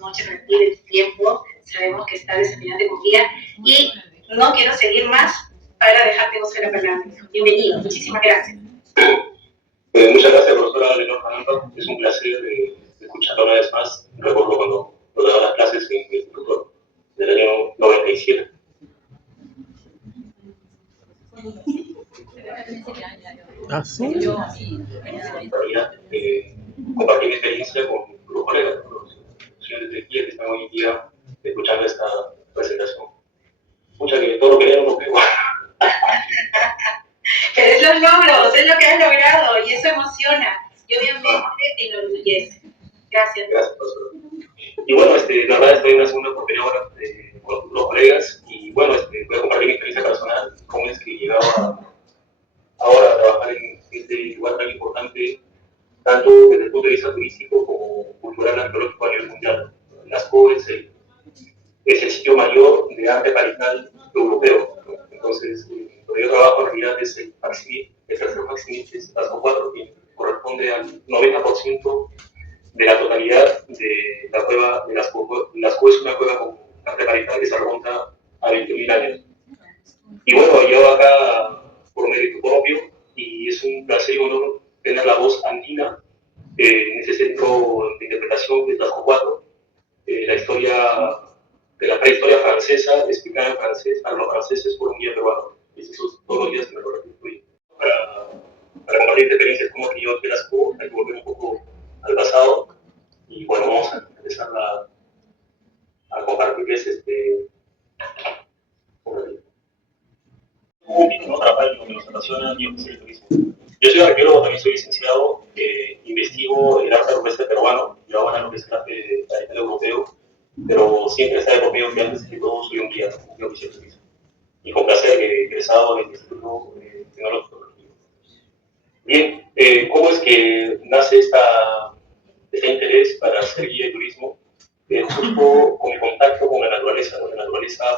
mucho de tu tiempo. Sabemos que estás desafiante con día y no quiero seguir más para dejarte vos la palabra. Bienvenido, muchísimas gracias. Muchas gracias, profesora Leonor Fernando. Es un placer escucharla una vez más. Recuerdo cuando daba las clases en el instituto del año 97. Ah, sí. Compartí mi experiencia con los colegas, con los estudiantes de guía que están hoy en día escuchando esta presentación. Mucha que todo lo que lean no pegó. Pero es los logros, es lo que has logrado y eso emociona y obviamente te enorgullece. Gracias. Gracias, profesor. Y bueno, la verdad estoy en una segunda oportunidad ahora con los colegas y bueno, voy a compartir mi experiencia personal, cómo es que llegaba ahora a trabajar en este lugar tan importante, tanto desde el punto de vista turístico como cultural arqueológico a nivel mundial. Lascaux es el sitio mayor de arte parital europeo. Entonces, donde yo trabajo en realidad es el tercer Maximil, es Lascaux 4, que corresponde al 90% de la totalidad de la cueva de Lascaux. Lascaux es una cueva con arte parital que se remonta a 20.000 años. Y bueno, yo acá por mérito propio y es un placer y honor tener la voz andina en ese centro de interpretación de Lascaux 4, la historia de la prehistoria francesa explicada en francés para los franceses por un guía peruano. Y eso todos los días que me lo restituí. Para compartir experiencias como que yo aquí en Lascaux, hay que volver un poco al pasado y bueno, vamos a empezar a compartirles un poquito, ¿no? Trabajar en lo que nos apasiona y ofrecer el turismo. Yo soy arqueólogo, también soy licenciado, investigo el arte rupestre peruano y ahora lo que es el arte tradicional europeo, pero siempre está de por medio que antes que todo soy un guía oficial de turismo. Y con placer que he egresado en el Instituto Tecnológico. Bien, ¿cómo es que nace este interés para ser guía de turismo? Justo con el contacto con la naturaleza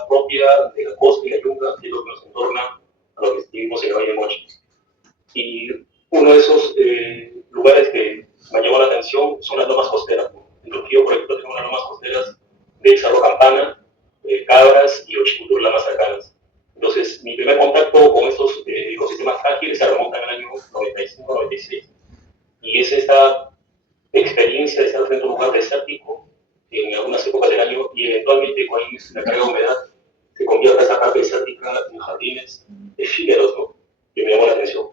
propia de la costa y la yunga, que es lo que nos entorna a lo que vivimos en el Valle de Mochi. Y uno de esos lugares que me llamó la atención son las lomas costeras. En Trujillo, por ejemplo, tenemos las lomas costeras de Cerro Campana, Cabras y Ochicutur, las más cercanas. Entonces, mi primer contacto con estos ecosistemas frágiles se remonta en el año 95-96. Y es esta experiencia de estar frente a un lugar desértico en algunas épocas del año y eventualmente con la carga de humedad se convierte esa parte desértica en jardines efímeros, ¿no? Que me llamó la atención.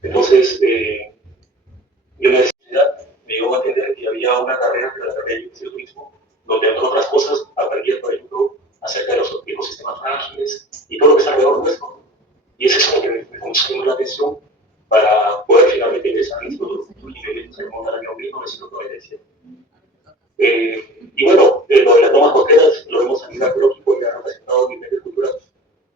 Entonces, yo en la universidad me dio a entender que había una carrera, que era la carrera de turismo, donde entre otras cosas aprendí, por ejemplo, acerca de los ecosistemas frágiles y todo lo que está alrededor nuestro. Y es eso lo que me comenzó a llamar la atención para poder finalmente ingresar al Instituto y que se remonta al año 1997. Y bueno, lo de las lomas costeras lo vemos a nivel arqueológico, ya representado en diferentes culturas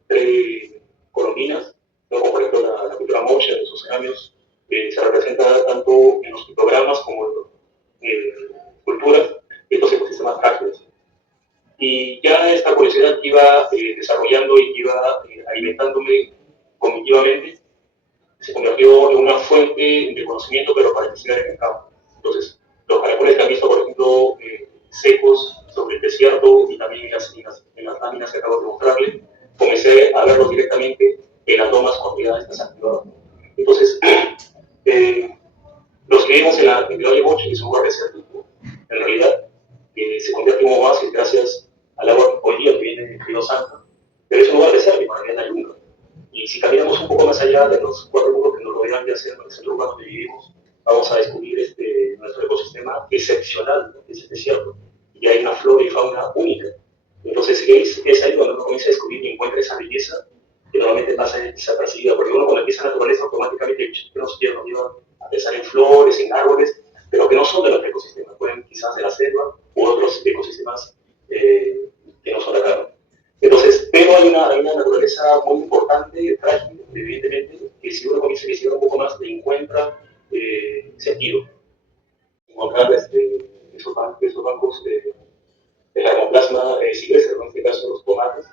precolombinas, ¿no? Como por ejemplo la cultura mocha de esos años, se representa tanto en los pictogramas como en culturas de estos ecosistemas frágiles. Y ya esta curiosidad que iba desarrollando y que iba alimentándome cognitivamente, se convirtió en una fuente de conocimiento, pero para investigar en el campo. Entonces, los caracoles que han visto, por ejemplo, secos sobre el desierto y también en las láminas que acabo de mostrarle, comencé a verlos directamente en las lomas cuando ya estás activadas. Entonces, los que vimos en el Valle Mochi, que es un lugar desértico, en realidad, se convierte en un oasis gracias al agua hoy día que viene del río Santa, pero es un lugar desértico, en realidad la yunga. Y si caminamos un poco más allá de los 4 mundos que nos rodean, ya sea en el centro urbano donde vivimos, vamos a descubrir nuestro ecosistema excepcional, que es el desierto. Y hay una flora y fauna única. Entonces es ahí donde uno comienza a descubrir y encuentra esa belleza que normalmente pasa desapercibida, porque uno cuando empieza naturaleza automáticamente nos lleva a pensar en flores, en árboles, pero que no son de nuestro ecosistema, pueden quizás de la selva u otros ecosistemas que no son de acá. Entonces, pero hay una naturaleza muy importante, frágil, evidentemente, que si uno comienza a investigar un poco más, le encuentra sentido. Encontrar esos bancos de germoplasma silvestre, en este caso los tomates,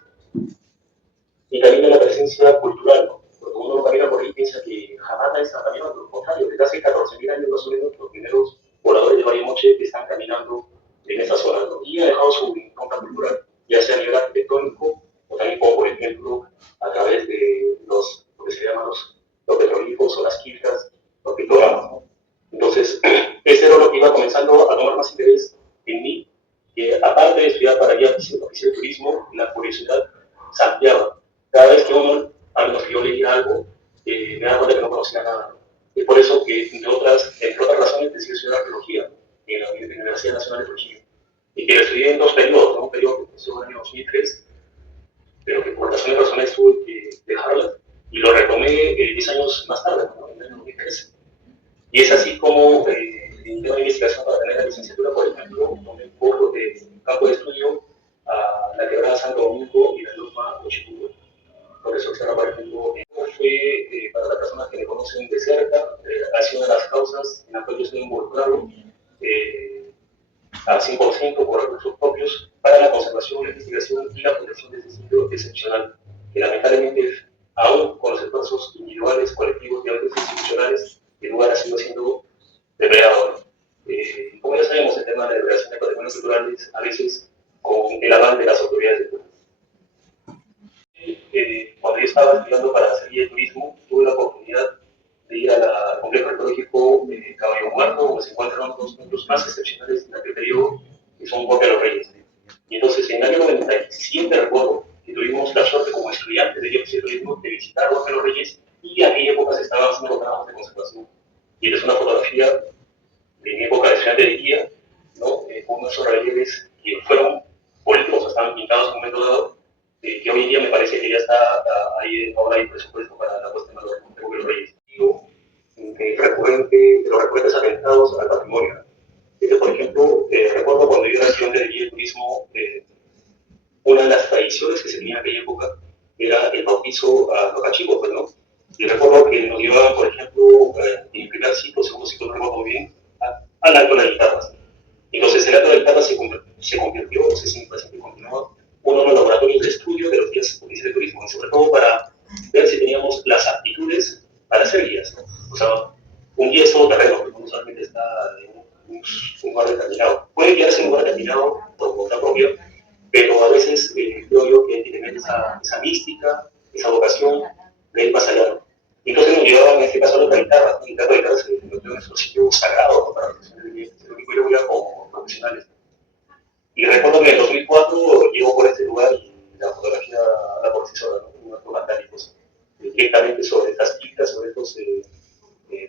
y también de la presencia cultural, ¿no? Porque uno camina por ahí y piensa que jamás nadie está caminando, por lo contrario, desde hace 14.000 años más o menos los primeros pobladores de Valle Moche están caminando en esa zona, ¿no? Y y ha dejado su impronta cultural, ya sea a nivel arquitectónico o también como, por ejemplo, a través de lo que se llaman los petroglifos o las quiltas, los pictogramas, ¿no? Entonces, ese era lo que iba comenzando a tomar más interés en mí, que aparte de estudiar para guía oficial de turismo, la curiosidad salteaba. Cada vez que uno, a menos que yo leía algo, me daba cuenta que no conocía nada. Y por eso que, entre otras razones, decidí estudiar arqueología en la Universidad Nacional de Trujillo. Y que lo estudié en dos periodos, ¿no? Un periodo que empezó en el año 2003, pero que por razones personales tuve que dejarla, y lo retomé 10 años más tarde, ¿no? En el año 2013. Y es así como en tema de investigación para tener la licenciatura, por ejemplo, tomé un poco de campo de estudio a la Quebrada Santo Domingo y la Loma Ochipulco. Por eso, por ejemplo, fue, para las personas que me conocen de cerca, ha sido una de las causas en las que yo estoy involucrado al 100% por recursos propios para la conservación, la investigación y la protección de este sitio excepcional, que lamentablemente, aún con los esfuerzos individuales, colectivos y a veces institucionales, el lugar ha sido siendo depredado. Como ya sabemos, el tema de la depredación de patrimonios culturales, a veces con el aval de las autoridades de turismo. Cuando yo estaba estudiando para hacer guía de turismo, tuve la oportunidad de ir al complejo arqueológico de Caballo Muerto, donde se encuentran los puntos más excepcionales en aquel periodo, que son Boca de los Reyes. Y entonces, en el año 97, recuerdo que tuvimos la suerte como estudiantes de guía de turismo de visitar Boca de los Reyes, y en aquella época se estaban haciendo los trabajos de conservación. Y esta es una fotografía de mi época de estudiante de guía, ¿no? Con esos relieves que fueron políticos, estaban pintados en un momento dado, que hoy en día me parece que ya está ahí, ahora hay presupuesto para la puesta en valor de los Reyes. De los recurrentes atentados al patrimonio. Por ejemplo, recuerdo cuando yo era estudiante de guía de turismo, una de las tradiciones que se tenía en aquella época era el bautizo a los cachivos, pues, ¿no? Y recuerdo que nos llevaban, por ejemplo, en el primer ciclo, segundo ciclo, no recuerdo muy bien, al acto de las guitarras. Entonces, el acto de las guitarras se convirtió, no sé si siempre continuó, uno de los laboratorios de estudio de los guías de turismo, y sobre todo para ver si teníamos las aptitudes para ser guías, ¿no? O sea, un guía es todo terreno, que no solamente está en un lugar determinado. Puede guiarse en un lugar determinado por voluntad propia, pero a veces creo yo que hay que tener esa mística, esa vocación de ir más allá, ¿no? Entonces nos llevaban en este caso a la guitarra, y la guitarra se convirtió en nuestro sitio sagrado, ¿no? Para la profesión de guía, lo único yo como profesionales. Y recuerdo que en el 2004 llego por este lugar y la fotografía habla por sí sola, ¿no? Unos documentales directamente sobre estas pistas, sobre estos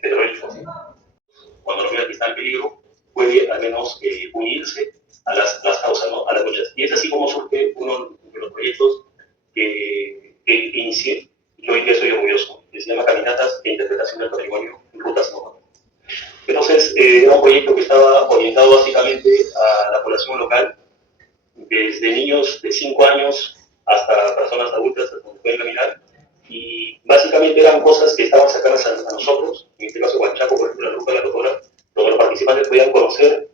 petroglifos. Cuando lo vea que está en peligro, puede al menos unirse a las causas, ¿no? A las luchas. Y es así como surge uno de los proyectos que inicié y que hoy en día estoy orgulloso, que se llama Caminatas de Interpretación del Patrimonio en Rutas No. Entonces, era un proyecto que estaba orientado básicamente a la población local, desde niños de 5 años hasta personas adultas, hasta donde pueden caminar, y básicamente eran cosas que estaban cercanas a nosotros, en este caso Huanchaco, por ejemplo, la ruta de la Totora, donde los participantes podían conocer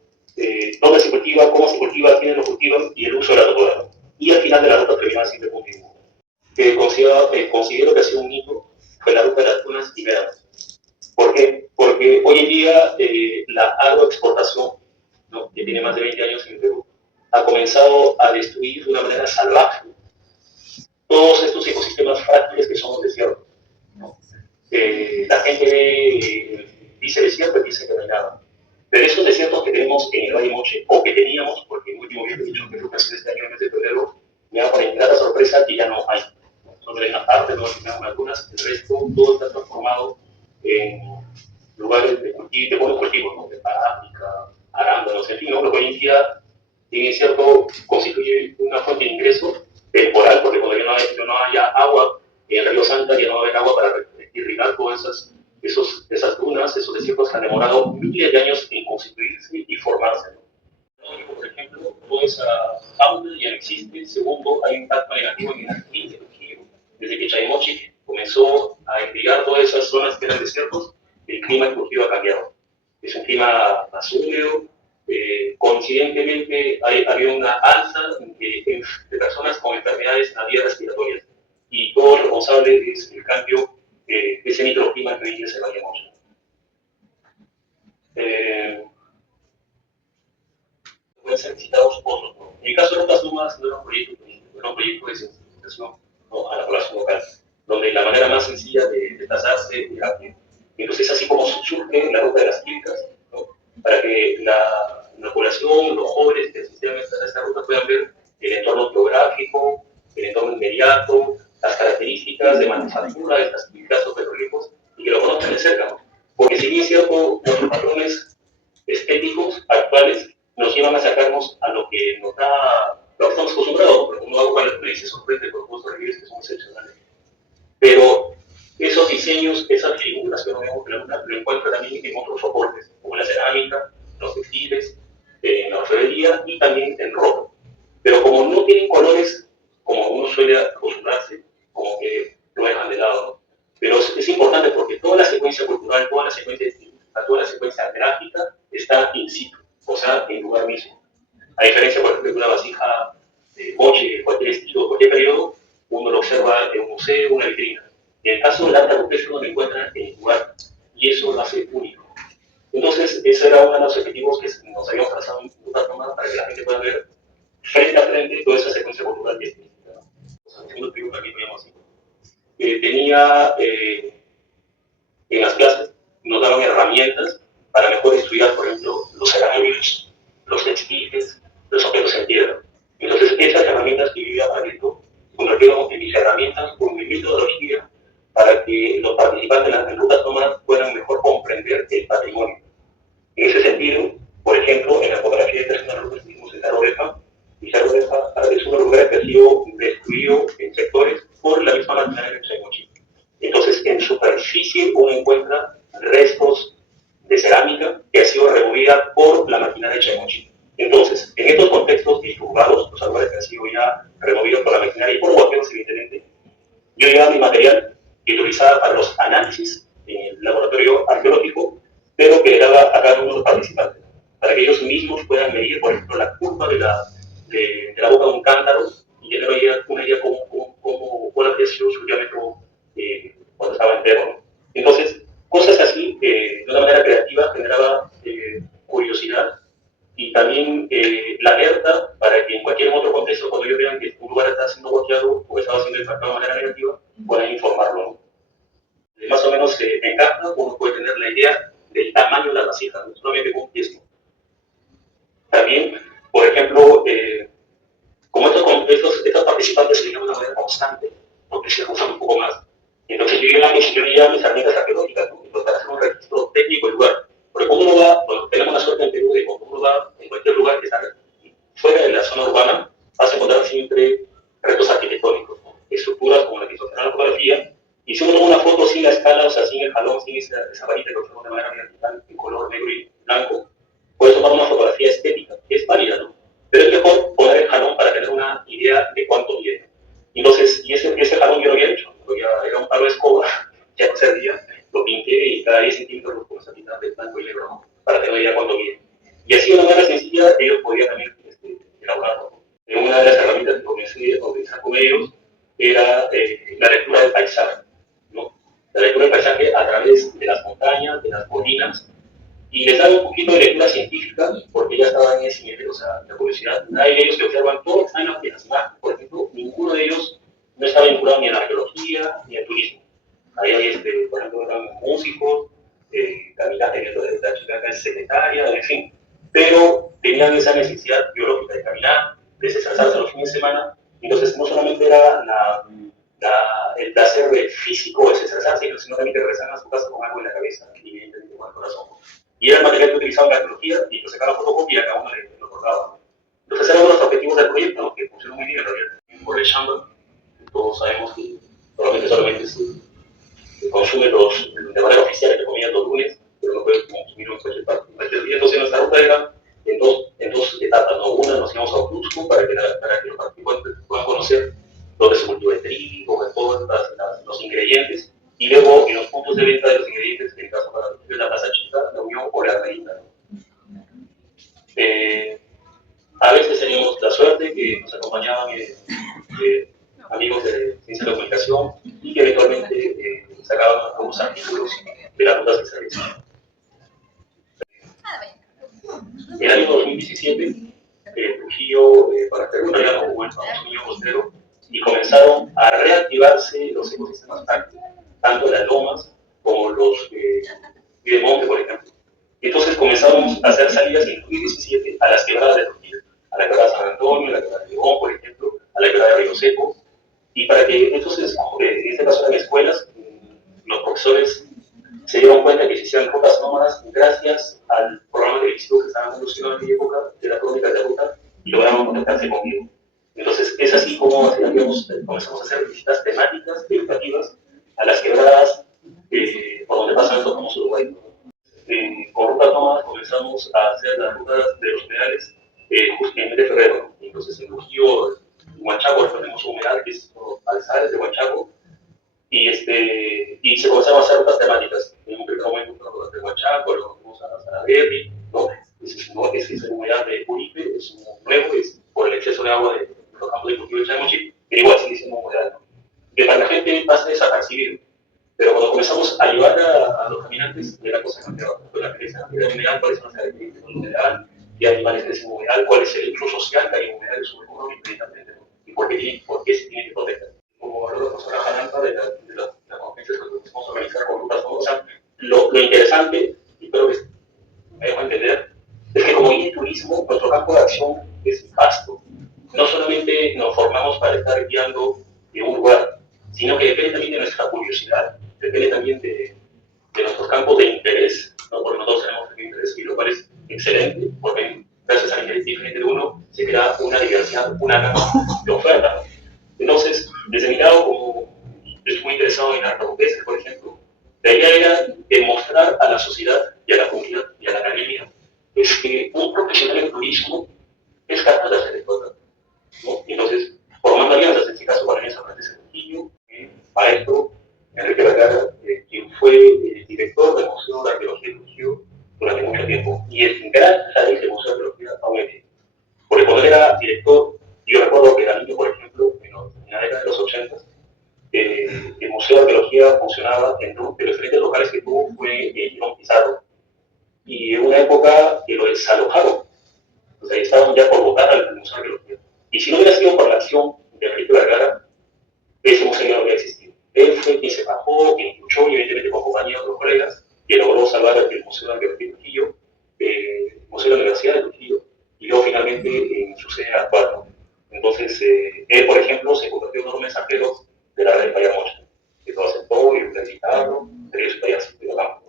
dónde se cultiva, cómo se cultiva, quiénes lo cultivan y el uso de la Totora. Y al final de la ruta terminaba siempre con un dibujo. Considero que ha sido un hito fue la ruta de las tunas y médanos. ¿Por qué? Porque hoy en día la agroexportación, ¿no? Que tiene más de 20 años en el Perú, ha comenzado a destruir de una manera salvaje todos estos ecosistemas frágiles que son los desiertos, ¿no? La gente dice desierto y dice que no hay nada. Pero esos desiertos que tenemos en el Valle Moche, o que teníamos, porque el último video que he dicho que fue casi este año, en el mes de febrero, me da por entrar la sorpresa que ya no hay. Solo hay una parte, no hay algunas, el resto, todo está transformado en lugares de buenos cultivos, ¿no? De parática, arándanos, en fin, ¿no? Lo que hoy en día, bien es cierto, constituye una fuente de ingreso temporal, porque cuando ya no haya agua en el río Santa, ya no va a haber agua para irrigar todas esas dunas, esos desiertos que han demorado miles de años en constituirse y formarse, ¿no? Por ejemplo, toda esa fauna ya no existe. Segundo, hay un impacto negativo en el jardín de Trujillo. Desde que Chaimochi comenzó a irrigar todas esas zonas que eran desiertos, el clima en Trujillo ha cambiado. Es un clima más húmedo. Coincidentemente, había una alza de personas con enfermedades a vías respiratorias. Y todo lo responsable es el cambio de ese microclima que hoy en día se vaya mucho. Pueden ser visitados otros, ¿no? En el caso de Rutas Nuevas no era un proyecto turístico, era un proyecto de sensibilización, ¿no?, a la población local, donde la manera más sencilla de desplazarse era a pie. Entonces, así como surge la ruta de las clínicas, ¿no?, para que la población, los jóvenes que asistían a esta ruta puedan ver el entorno geográfico, el entorno inmediato, las características de manufactura de estas actividades o petrolíferos, y que lo conozcan de cerca, ¿no? Porque si bien es cierto, nuestros patrones estéticos actuales nos llevan a sacarnos a lo que nos da, lo que estamos acostumbrados, porque uno va a la y se sorprende por los relieves que son excepcionales. Pero esos diseños, esas figuras que no vemos en la luna, lo encuentra también en otros soportes, como la cerámica, los textiles, en la orfebrería y también en ropa. Pero como no tienen colores, como uno suele acostumbrarse, como que lo dejan de lado, ¿no? Pero es importante porque toda la secuencia cultural, toda la secuencia estilística, toda la secuencia gráfica está in situ, o sea, en lugar mismo. A diferencia, por ejemplo, de una vasija de moche, de cualquier estilo, cualquier periodo, uno lo observa en un museo, una vitrina. En el caso del arte rupestre, uno lo encuentra en el lugar, y eso lo hace único. Entonces, ese era uno de los objetivos que nos habíamos trazado en Rutas Nuevas para que la gente pueda ver frente a frente toda esa secuencia cultural y estilística, ¿no? O sea, el segundo tributo aquí lo llamamos así. Tenía en las clases, nos daban herramientas para mejor estudiar, por ejemplo, los cerámicos, los textiles, los objetos en piedra. Entonces, esas herramientas que yo iba aprendiendo, convirtieron en mis herramientas o en mi metodología para que los participantes en las rutas nómadas puedan mejor comprender el patrimonio. En ese sentido, por ejemplo, en la fotografía de una ruta que hicimos en Cerro Oreja, y Cerro Oreja es un lugar que ha sido destruido en sectores por la misma maquinaria de Chaimochi. Entonces, en superficie uno encuentra restos de cerámica que ha sido removida por la maquinaria de Chaimochi. Entonces, en estos contextos disturbados, los árboles que han sido ya removidos por la maquinaria y por guaperos, evidentemente, yo llevaba mi material que utilizaba para los análisis en el laboratorio arqueológico, pero que le daba a cada uno de los participantes, para que ellos mismos puedan medir, por ejemplo, la curva de la boca de un cántaro y tener una idea cuál habría sido su diámetro cuando estaba entero, ¿no? Entonces, cosas así, de una manera creativa, generaba curiosidad y también la alerta para que en cualquier otro contexto, cuando ellos vean que un lugar está siendo bloqueado o estaba siendo impactado de manera negativa, puedan informarlo, ¿no? Más o menos en Gafna uno puede tener la idea del tamaño de la vasija, no solamente con un piezo. También, por ejemplo, como estos participantes se llaman de una manera constante, porque se usan un poco más, entonces yo llevaba mis herramientas arqueológicas, ¿no?, para hacer un registro técnico del lugar. Porque cuando uno va, bueno, tenemos la suerte en Perú de cuando uno va en cualquier lugar que está fuera de la zona urbana, vas a encontrar siempre restos arquitectónicos, ¿no?, estructuras como la que hizo en la fotografía. Y si uno toma una foto sin la escala, o sea, sin el jalón, sin esa varita que observamos de manera vertical, en color negro y blanco, puedes tomar una fotografía estética, que es válida, ¿no? Pero es mejor poner el jalón para tener una idea de cuánto mide. Entonces, ese jalón yo lo había hecho, era un palo de escoba, ya no servía, lo pinté y cada 10 centímetros lo puse a pintar de blanco y negro, ¿no?, para tener una idea de cuánto mide. Y así de una manera sencilla, ellos podían también elaborarlo. Una de las herramientas que comencé a utilizar con ellos era la lectura del paisaje, ¿no? La lectura del paisaje a través de las montañas, de las colinas, y les daba un poquito de lectura científica, porque ya estaban en ese nivel, o sea, la curiosidad. Hay de ellos que observan todo lo que está en las imágenes, por ejemplo, ninguno de ellos no estaba vinculado ni a la arqueología ni al turismo. Ahí hay, por ejemplo, eran músicos, caminantes, la chica que es secretaria, en fin, pero tenían esa necesidad biológica de caminar, de desestresarse los fines de semana. Entonces, no solamente era el placer físico de desestresarse, sino también que regresaban a su casa con algo en la cabeza y evidentemente con el corazón. Y era el material que utilizaban en la arqueología y lo sacaban fotocopia y a cada uno le otorgaban. Entonces, era uno de los objetivos del proyecto, ¿no?, que funcionó muy bien en realidad. Por el Chamba, todos sabemos que solamente se consume de manera oficial, entre comillas, los lunes, pero no puede consumir en cualquier parte. Entonces, nuestra ruta era en dos etapas, ¿no? Una, nos íbamos a Otusco para que los participantes puedan conocer dónde se cultiva el trigo, todos los ingredientes, y luego en los puntos de venta de los ingredientes, en el caso para la Plaza Chica, la Unión o la Merita, ¿no? A veces teníamos la suerte que nos acompañaban amigos de ciencia de la comunicación y que eventualmente sacaban algunos artículos de las rutas que se realizaban. En el año 2017 Trujillo, para territorial, o el famoso Niño Costero, y comenzaron a reactivarse los ecosistemas tácticos, tanto las lomas como los de monte, por ejemplo. Y entonces comenzamos a hacer salidas en 2017 a las quebradas de Trujillo, a la quebrada de San Antonio, a la quebrada de León, por ejemplo, a la quebrada de Río Seco, y para que entonces, en este caso eran escuelas, los profesores se dieron cuenta que se hicieron rutas nómadas gracias al programa televisivo que estaban conduciendo en aquella época, de la crónica de ruta, y lograron contactarse conmigo. Entonces, es así como comenzamos a hacer visitas temáticas, educativas, a las quebradas por donde pasan estos famosos Uruguay. Con rutas nómadas comenzamos a hacer las rutas de los humedales justo en el mes de febrero. Entonces, en Trujillo, en Huanchaco, tenemos un humedal que es Alzares de Huanchaco, y se comenzaron a hacer rutas temáticas. En un primer momento fueron rutas de Huanchaco, luego fuimos a Salaberry, ¿no? Ese es el humedal de Uribe, es un nuevo, es por el exceso de agua de los campos de cultivo de Chamochi, pero igual sigue siendo un humedal, ¿no? Que para la gente pasa desapercibido. Pero cuando comenzamos a llevar a los caminantes, la cosa cambiaba. La creencia del humedal, cuáles son las características del humedal, qué animales crecen en un humedal, cuál es el uso social que hay en un humedal, su económico, inmediatamente, ¿no? Y por qué se tiene que proteger. Como habló la profesora Jananta de las conferencias que podemos organizar con rutas, ¿no? O sea, lo interesante, y creo que me dejo entender, es que como guía de turismo, nuestro campo de acción es vasto. No solamente nos formamos para estar guiando de un lugar, sino que depende también de nuestra curiosidad, depende también de nuestros campos de interés, ¿no? Porque nosotros tenemos un interés, y lo cual es excelente, porque gracias al interés diferente de uno se crea una diversidad, una gama de ofertas. Entonces, desde mi lado, como estoy muy interesado en arte rupestre, por ejemplo, la idea era demostrar a la sociedad y a la comunidad y a la academia es que un profesional en turismo es capaz de hacer esto, ¿no? Entonces, formando alianzas, en este caso con la Alianza Francesa de Trujillo, maestro Enrique Vergara, quien fue director del Museo de Arqueología de Trujillo durante mucho tiempo, y es gracias a ese Museo de Arqueología aún existe. Porque cuando él era director, yo recuerdo que era niño, por ejemplo, en la década de los 80, el Museo de Arqueología funcionaba en uno de los diferentes locales que tuvo fue Girón Pizarro. Y en una época que lo desalojaron, o sea, estaban ya por votar al Museo de Arqueología. Y si no hubiera sido por la acción de Enrique Vergara, ese museo no habría existido. Él fue quien se bajó, quien luchó, y evidentemente con compañía de otros colegas, que logró salvar el Museo de Arqueología de Trujillo, el Museo de la Universidad de Trujillo, y luego finalmente en su sede actual, ¿no? Entonces, él, por ejemplo, se convirtió en un mensajero de la red de Payamocha, que lo aceptó y lo invitaron, pero eso todavía se quedó acá.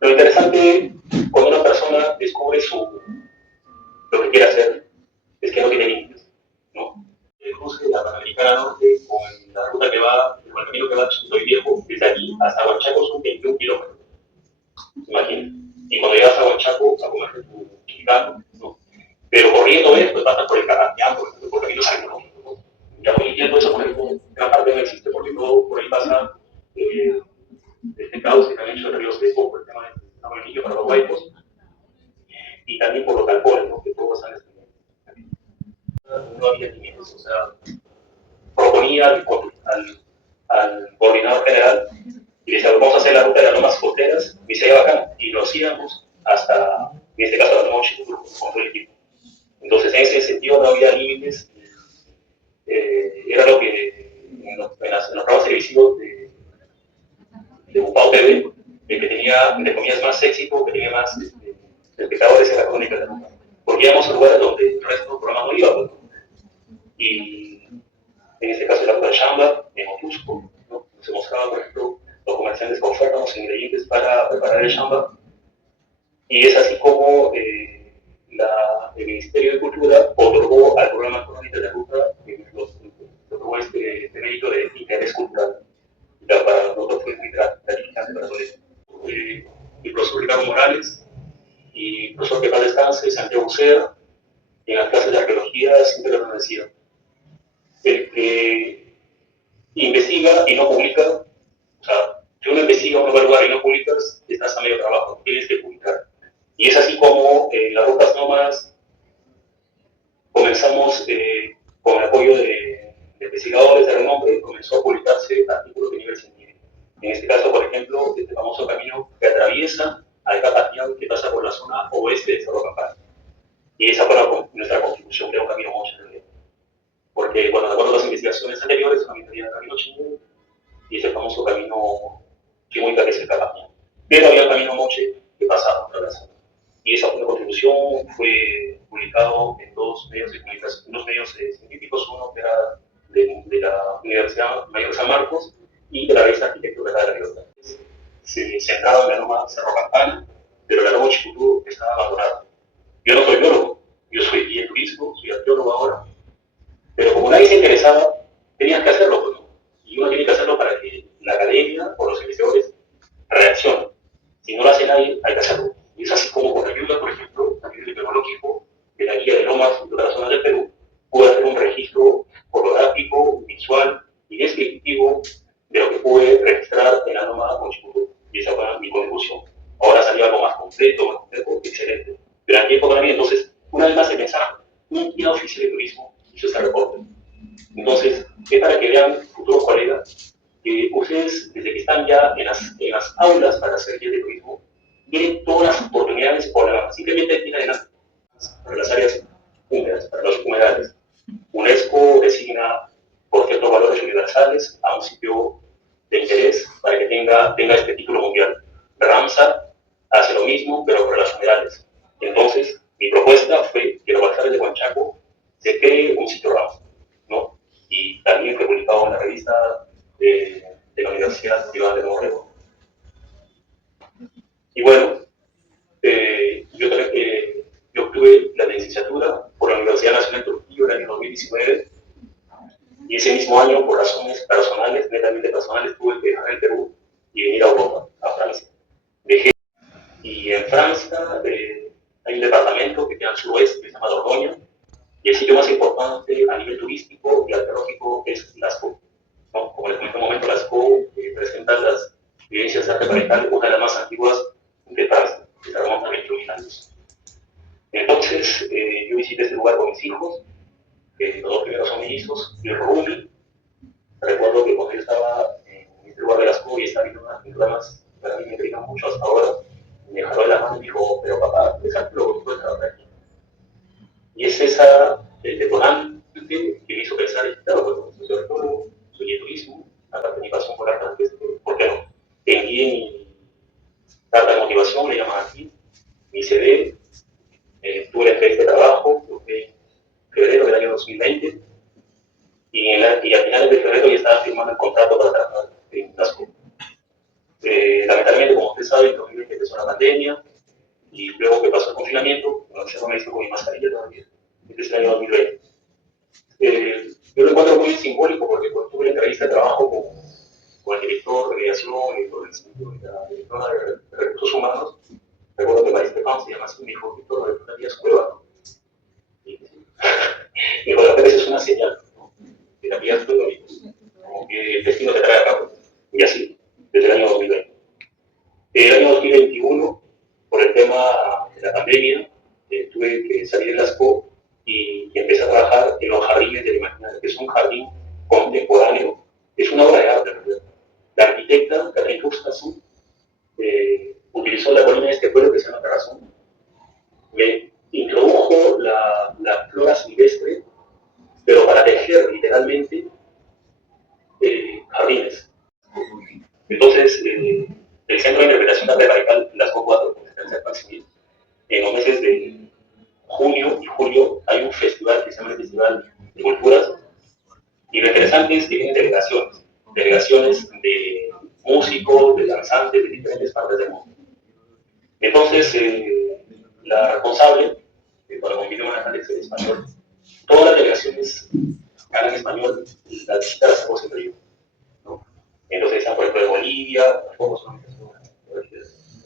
Lo interesante cuando una persona descubre lo que quiere hacer es que no tiene límites, ¿no? El cruce de la Panamericana Norte con la ruta que va, con el camino que va a Chicotoy Viejo, desde aquí hasta Huanchaco son 21 kilómetros, imagínate. Y cuando llegas a Huanchaco a comerte tu chicano, ¿no? Pero corriendo ves, pues pasas por el Carranteán, por caminos arqueológicos, ¿no? Ya por entiendo eso, por ejemplo, gran parte no existe porque todo por ahí pasa este cauce que han hecho el río Seco por el tema del amarillo para los huaycos, y también por los galpones, ¿no? Que todos han estudiado. No había límites, o sea, proponía al coordinador general y le decía, vamos a hacer la ruta de las lomas costeras, y se iba bacán, y lo hacíamos hasta, en este caso, la loma Chicurú, con todo el equipo. Entonces, en ese sentido no había límites, era lo que en los programas televisivos de Upau TV, que tenía, entre comillas, más éxito, que tenía más espectadores en la crónica de la ruta. Porque íbamos a lugares donde el resto del programa no iba, ¿no? Y en este caso la ruta de Chamba, en Otusco, ¿no? Se mostraba, por ejemplo, los comerciantes con ofertas, los ingredientes para preparar el Chamba. Y es así como el Ministerio de Cultura otorgó al programa Crónica de la Ruta otorgó este mérito de interés cultural. Para nosotros fue muy gratificante para todos. El profesor Ricardo Morales y el profesor que para descanse, Santiago Uceda, en las clases de arqueología siempre lo decía. El que investiga y no publica, o sea, si uno investiga, uno va al lugar y no publicas, estás a medio trabajo, tienes que publicar. Y es así como las rutas nómadas comenzamos con el apoyo de investigadores de renombre, comenzó a publicarse artículos de nivel científico. En este caso, por ejemplo, este famoso camino que atraviesa a Capacián, que pasa por la zona oeste de Cerro Campana. Y esa fue nuestra contribución, que era un camino Moche también. Porque cuando de acuerdo a las investigaciones anteriores, también tenía el camino Chimú y ese famoso camino Chimuica, que es el Capacián. Pero había el camino Moche que pasaba por la zona. Y esa fue una contribución, fue publicado en dos medios de comunicación, unos medios científicos, uno que era de la Universidad Mayor de San Marcos y de la revista Arquitectura de la Libertad. Se centraba en la loma Cerro Campana, pero la loma Chicutú estaba abandonada. Yo no soy biólogo, yo soy guía de turismo, soy arqueólogo ahora, pero como nadie se interesaba, tenías que hacerlo, pues, ¿no? Y uno tiene que hacerlo para que la academia o los investigadores reaccionen. Si no lo hace nadie, hay que hacerlo. Y es así como con ayuda, por ejemplo, a nivel tecnológico, de la guía de lomas de otras zonas del Perú, pude hacer un registro fotográfico, visual y descriptivo de lo que pude registrar en la loma Mochiputú. Y esa fue mi contribución. Ahora salió algo más completo, excelente. Pero aquí época también, entonces, una vez más se pensaba, un guía oficial de turismo hizo este reporte. Entonces, es para que vean, futuros colegas, que ustedes, desde que están ya en las aulas para hacer guías de turismo, tienen todas las oportunidades por la mano. Simplemente hay que ir adelante para las áreas húmedas, para los humedales. UNESCO designa por ciertos valores universales a un sitio de interés para que tenga este título mundial. Ramsar hace lo mismo, pero para las humedales. Entonces, mi propuesta fue que en los Balsares de Huanchaco se cree un sitio Ramsar, ¿no? Y también fue publicado en la revista de la Universidad Privada de Morrego. Y bueno, yo obtuve la licenciatura por la Universidad Nacional de Trujillo en el año 2019 y ese mismo año, por razones personales, netamente personales, tuve que dejar el Perú y venir a Europa, a Francia. Dejé, y en Francia hay un departamento que queda al suroeste, que se llama Dordoña, y el sitio más importante a nivel turístico y arqueológico es Lascaux, ¿no? Como les comenté un momento, Lascaux presenta las evidencias de arte parental, una de las más antiguas de Francia, que se remonta a 21.000 años. Entonces, yo visité este lugar con mis hijos, que los dos primeros son mellizos, y Rumi. Recuerdo que cuando yo estaba en este lugar de Lascaux y estaba viendo unas pinturas para mí me intrigan mucho hasta ahora, me jaló de la mano y dijo, pero papá, es arqueólogo, tú puedes trabajar aquí. Y es el detonante que me hizo pensar, claro, bueno, soy arqueólogo, soy de turismo, aparte de mi pasión por arte, ¿por qué no? Envié mi carta de motivación, le llaman aquí, mi CD, tuve la entrevista de trabajo, en febrero del año 2020, y a finales de febrero ya estaba firmando el contrato para trabajar en Lascaux. Lamentablemente, como ustedes saben, en 2020 empezó la pandemia, y luego que pasó el confinamiento, bueno, yo no me hice con mi mascarilla todavía, desde el año 2020. Yo lo encuentro muy simbólico porque cuando tuve la entrevista de trabajo con el director de mediación y con la directora de recursos humanos, recuerdo que María Estefan se llama así, me dijo, Víctor, de una día prueba, ¿no? Y bueno, a veces es una señal, ¿no? Que la vida es todo bonito, como que el destino te trae a cabo, y así, desde el año 2020. El año 2021, por el tema de la pandemia, tuve que salir de Lascaux y empecé a trabajar en los jardines del imaginario, que es un jardín contemporáneo, es una obra de arte, en realidad. La arquitecta Catherine Huxtasun utilizó la colina de este pueblo que se llama Carrazón, me introdujo la flora silvestre, pero para tejer literalmente jardines. Entonces, el Centro de Interpretación de Arte Radical, Lascaux 4, que está en San Maximiliano, en los meses de junio y julio hay un festival que se llama el Festival de Culturas, y lo interesante es que tienen delegaciones de músicos, de danzantes de diferentes partes del mundo. Entonces, la responsable, cuando convino a Alex en español, todas las delegaciones hablan español, y las visitas las hago siempre yo, ¿no? Entonces están, por ejemplo, de Bolivia, tampoco son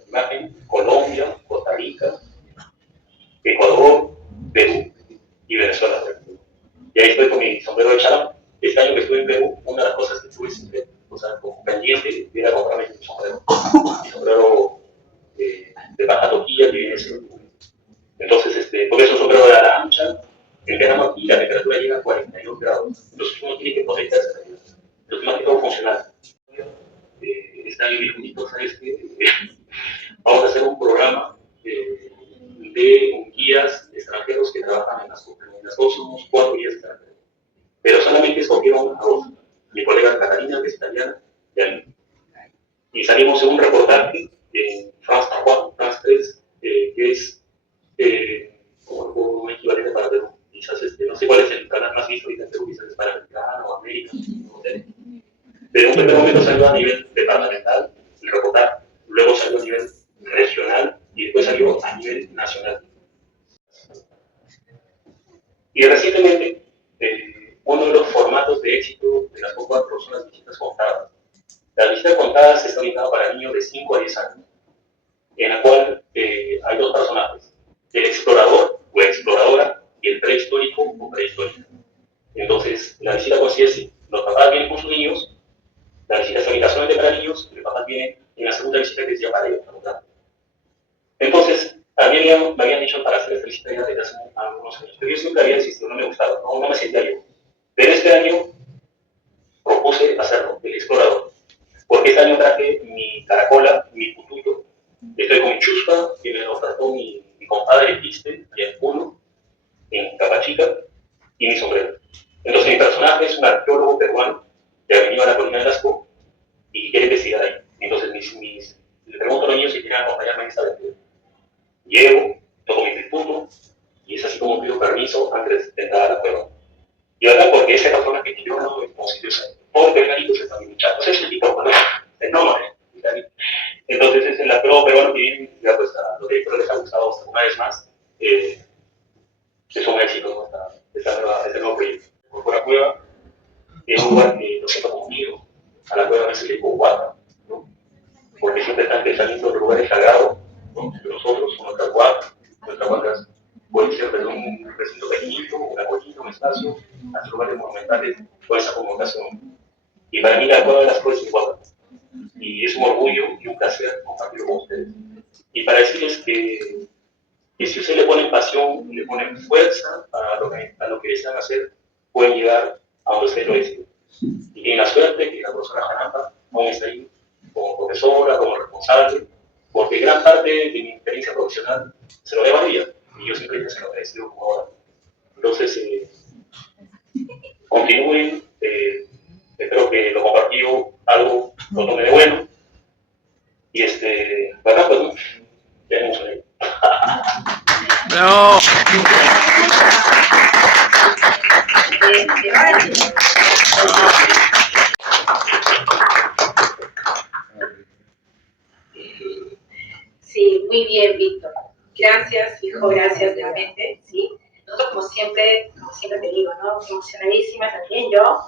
imagen, Colombia, Costa Rica, Ecuador, Perú y Venezuela. Y ahí estoy con mi sombrero de charán. Este año que estuve en Perú, una de las cosas que estuve siempre, o sea, como pendiente, era comprarme mi sombrero. Mi sombrero de baja toquilla que viene siendo. Entonces, porque es un sombrero de ala ancha, el verano aquí la temperatura llega a 42 grados. Entonces uno tiene que protegerse. Entonces, más que todo funcional. de guías extranjeros que trabajan en las dos somos 4 guías extranjeros. Pero solamente escogieron a 2. Mi colega Catalina, que es italiana, y a mí. Y salimos en un reportaje en France 3, que es como un equivalente para Perú. Quizás no sé cuál es el canal más visto ahorita en Perú, quizás es Panamericano o América, no sé. Pero en un primer momento salió a nivel departamental el reportaje, luego salió a nivel regional y después salió a nivel nacional. Y recientemente, uno de los formatos de éxito de las COP4 son las visitas contadas. Las visitas contadas está orientada para niños de 5 a 10 años, en la cual hay 2 personajes, el explorador o exploradora y el prehistórico o prehistórica. Entonces, la visita consiste en los papás vienen con sus niños, la visita es únicamente para niños, y los papás vienen en la segunda visita que se llama de adultos. Entonces, a mí me habían dicho para hacer esta visita ya desde hace algunos años, pero yo siempre había insistido, no me gustaba, no me sentía yo. Pero este año propuse hacerlo, el explorador, porque este año traje mi caracola, mi putuyo, estoy con mi chuspa, que me ofertó mi compadre Quiste, allá en Puno, en Capachica, y mi sombrero. Entonces mi personaje es un arqueólogo peruano que ha venido a la colina de Lascaux y quiere investigar ahí. Entonces le pregunto a los niños si quieren acompañarme en esta aventura. Llego, toco mi tributo y es así como pido permiso antes de entrar a la cueva. Y ahora porque esa persona que yo no es como si yo sé, todo peruanito se está muchachos, o sea, es el tipo de nómade. Entonces es el arqueólogo peruano que viene ya pues a los directores les ha gustado una vez más. Es un éxito, ¿no? Este nuevo proyecto. Por la cueva, es un lugar que lo siento como mío, a la cueva no se le dice guata, ¿no? Porque siempre están saliendo de lugares sagrados, ¿no? De nosotros, son nuestras huacas pueden ser desde un recinto pequeñito, una colina, un espacio, hasta lugares monumentales, toda esa connotación. Y para mí la cueva de las cosas es guapa. Y es un orgullo y un placer compartirlo con ustedes. Y para decirles que si ustedes le ponen pasión, le ponen fuerza a lo que desean hacer, pueden llegar a donde ustedes lo deseen. Y tienen la suerte que la profesora Janapa aún está ahí como profesora, como responsable, porque gran parte de mi experiencia profesional se lo debo a ella, y yo siempre se lo agradecido como ahora. Entonces, continúen, espero que lo compartido algo lo tome de bueno, y bueno, pues, tenemos ahí. No. Sí, muy bien, Víctor. Gracias, hijo, gracias nuevamente. ¿Sí? Nosotros, como siempre te digo, ¿no? Emocionadísimas también yo.